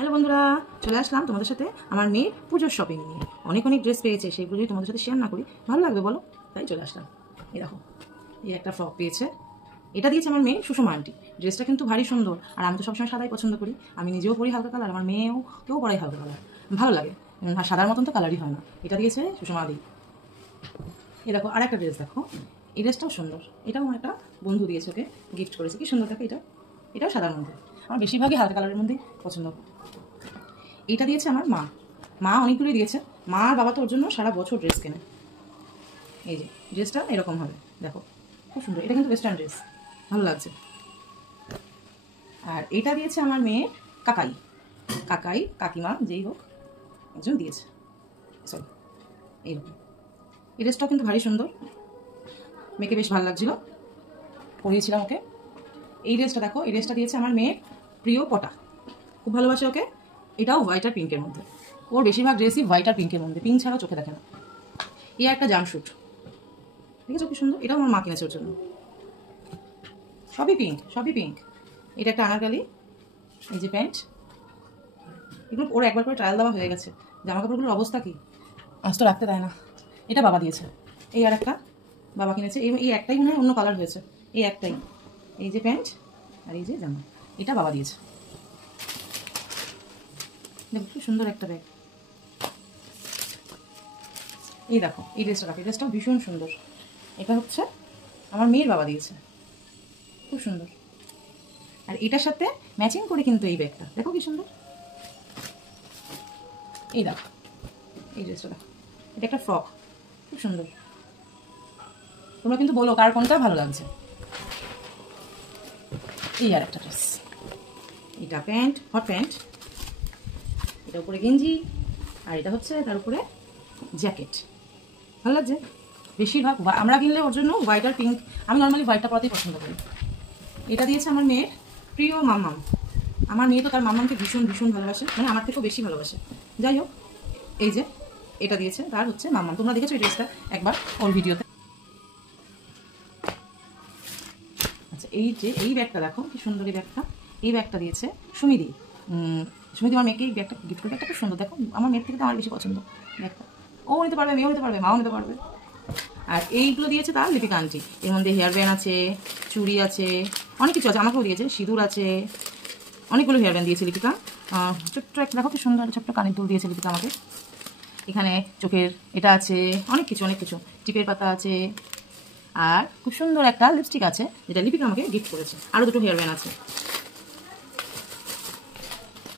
Hello বন্ধুরা, চলে আসলাম তোমাদের সাথে আমার মেয়ের পুজোর শপিং নিয়ে। অনেক অনেক ড্রেস পেয়েছে, সেইগুলোই তোমাদের সাথে শেয়ার না করি ভালো লাগবে বলো, তাই চলে আসলাম। এই দেখো, এই একটা ফ্রক পেয়েছে, এটা দিয়েছে আমার মেয়ে সুষমা আন্টি। ড্রেসটা কিন্তু ভারী সুন্দর, আর আমি তো সবসময় সাদাই পছন্দ করি। আমি নিজেও পরি হালকা কালার, আমার মেয়েও কেউ পরাই হালকা কালার, ভালো লাগে। আর সাদার মতন তো কালারই হয় না। এটা দিয়েছে সুষমা দি। এই দেখো আর একটা ড্রেস, দেখো এই ড্রেসটাও সুন্দর, এটাও আমার একটা বন্ধু দিয়েছে, ওকে গিফট করেছে। কি সুন্দর দেখো, এটাও সাদার মধ্যে, আমার বেশিরভাগই হালকা কালারের মধ্যেই পছন্দ। এটা দিয়েছে আমার মা অনেকগুলোই দিয়েছে। মা আর বাবা তো ওর জন্য সারা বছর ড্রেস কেনে। এই যে ড্রেসটা এরকম হবে, দেখো খুব সুন্দর, এটা কিন্তু ওয়েস্টার্ন ড্রেস, ভালো লাগছে। আর এটা দিয়েছে আমার মেয়ের কাকিমা যেই হোক একজন দিয়েছে, সরি এইরকম। এই ড্রেসটাও কিন্তু ভারী সুন্দর, মেয়েকে বেশ ভালো লাগছিল, পরিয়েছিলাম ওকে। এই ড্রেসটা দেখো, এই ড্রেসটা দিয়েছে আমার মেয়ের প্রিয় পটা, খুব ভালোবাসে ওকে। এটাও হোয়াইট আর পিঙ্কের মধ্যে, ওর বেশিরভাগ ড্রেসই হোয়াইট আর পিঙ্কের মধ্যে, পিঙ্ক ছাড়াও চোখে দেখে না। এই একটা জামশুট, ঠিক আছে, খুব সুন্দর, এটাও আমার মা কিনেছে ওর জন্য। সবই পিঙ্ক। এটা একটা আনারকালি, এই যে প্যান্ট, এগুলো ওর একবার করে ট্রায়াল দেওয়া হয়ে গেছে। জামা কাপড়গুলোর অবস্থা কি, আজ তো রাখতে দেয় না। এটা বাবা দিয়েছে। এই আর একটা বাবা কিনেছে, এই একটাই মনে হয় অন্য কালার হয়েছে, এই একটাই। এই যে প্যান্ট আর এই যে জামা, এটা বাবা দিয়েছে। দেখো খুব সুন্দর একটা ব্যাগ। এই দেখো এই ড্রেসটাও ভীষণ সুন্দর, এটা হচ্ছে আমার মেয়ের বাবা দিয়েছে, খুব সুন্দর। আর এটার সাথে ম্যাচিং করে কিন্তু এই ব্যাগটা দেখো কি সুন্দর। এই দেখো এই ড্রেসটা দেখো, এটা একটা ফ্রক, খুব সুন্দর। তোমরা কিন্তু বলো কার কোনটা ভালো লাগছে। এই আর একটা ড্রেস, এটা প্যান্ট, হট প্যান্ট, এটা উপরে গেঞ্জি, আর এটা হচ্ছে তার উপরে জ্যাকেট, ভালো লাগছে। বেশিরভাগ আমরা কিনলে ওর জন্য হোয়াইট আর পিঙ্ক, আমি নর্মালি হোয়াইটটা পরাতেই পছন্দ করি। এটা দিয়েছে আমার মেয়ের প্রিয় মাম্মাম। আমার মেয়ে তো তার মাম্মামকে ভীষণ ভালোবাসে, মানে আমার থেকেও বেশি ভালোবাসে। যাই হোক, এই যে এটা দিয়েছে তার হচ্ছে মাম্মাম। তোমরা দেখেছো এই ড্রেসটা একবার ওর ভিডিওতে। আচ্ছা, এই ব্যাগটা দেখো কি সুন্দর, এই ব্যাগটা দিয়েছে সুমিদি আমার মেয়েকে এই ব্যাগটা গিফট করে। একটা খুব সুন্দর, দেখো আমার মেয়ের থেকে তো আমার বেশি পছন্দ ব্যাগটা। ও নিতে পারবে, মেয়েও নিতে পারবে, মাও নিতে পারবে। আর এইগুলো দিয়েছে তার লিপিকা আন্টি, এর মধ্যে হেয়ার ব্যান্ড আছে, চুড়ি আছে, অনেক কিছু আছে, আমাকেও দিয়েছে, সিঁদুর আছে, অনেকগুলো হেয়ার ব্যান্ড দিয়েছে লিপিকা। ছোট্ট একটা দেখো কি সুন্দর ছোট্ট কানের দুল দিয়েছে লিপিকা আমাকে। এখানে চোখের এটা আছে, অনেক কিছু টিপের পাতা আছে, আর খুব সুন্দর একটা লিপস্টিক আছে যেটা লিপিকা আমাকে গিফট করেছে। আরও দুটো হেয়ার ব্যান্ড আছে।